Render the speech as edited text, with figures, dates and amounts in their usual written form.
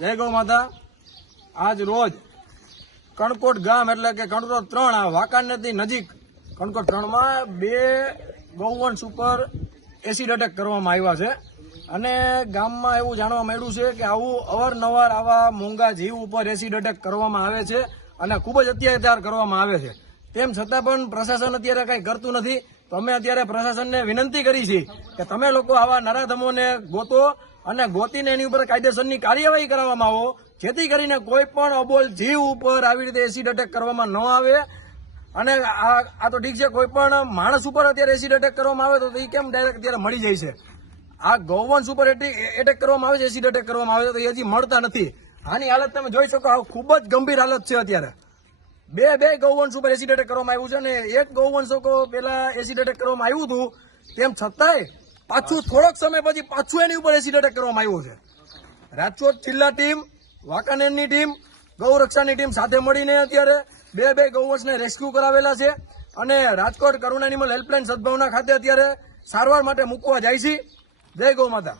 જય ગૌ માતા। આજ રોજ કણકોટ ગામ એટલે કે કણકોટ 3 આ વાંકાનેરથી નજીક કણકોટ 3 માં 2 ગૌવંશ ઉપર એસિડ એટેક કરવામાં આવ્યા છે અને ગામમાં એવું જાણવા મળ્યું છે કે આવું અવારનવાર આવા મોંઘા જીવ ઉપર એસિડ એટેક કરવામાં આવે છે અને ખૂબ જ અત્યાચાર કરવામાં આવે છે। તેમ છતાં પણ પ્રશાસન અત્યારે કંઈ કરતું નથી। તો અમે અત્યારે પ્રશાસનને વિનંતી કરી છે કે તમે લોકો આવા નરાધમોને ગોતો અને ગોતીને એની ઉપર કાયદેસરની કાર્યવાહી કરવામાં આવો, જેથી કરીને કોઈ પણ અબોલ જીવ ઉપર આવી રીતે એસિડ એટેક કરવામાં ન આવે। અને આ તો ઠીક છે, કોઈ પણ માણસ ઉપર અત્યારે એસિડ એટેક કરવામાં આવે તો એ કેમ ડાયરેક્ટ અત્યારે મળી જાય છે। આ ગૌવંશ ઉપર એટેક કરવામાં આવે છે, એસિડ એટેક કરવામાં આવે છે તો એ હજી મળતા નથી। આની હાલત તમે જોઈ શકો, આ ખૂબ જ ગંભીર હાલત છે। અત્યારે બે ગૌવંશ ઉપર એસિડ એટેક કરવામાં આવ્યું છે અને એક ગૌવંશ પેલા એસિડ એટેક કરવામાં આવ્યું હતું, તેમ છતાંય પાછું થોડોક સમય પછી પાછું એની ઉપર એસિડ એટેક કરવામાં આવ્યું છે। રાજકોટ જિલ્લા ટીમ, વાંકાનેરની ટીમ, ગૌરક્ષાની ટીમ સાથે મળીને અત્યારે બે ગૌવંશને રેસ્ક્યુ કરાવેલા છે અને રાજકોટ કરુણા એનિમલ હેલ્પલાઇન સદભાવના ખાતે અત્યારે સારવાર માટે મૂકવા જાય છે। જય ગૌ માતા।